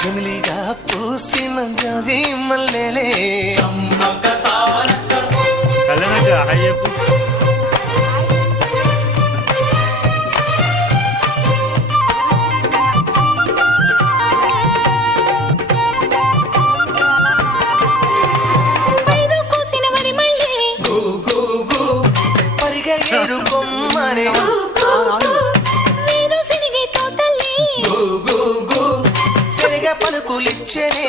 చెమిలిగా పూసిన జరి మల్లెలే. సమ్మక సావనక్క కలనక అయ్యప్ప కబులిచ్చేనే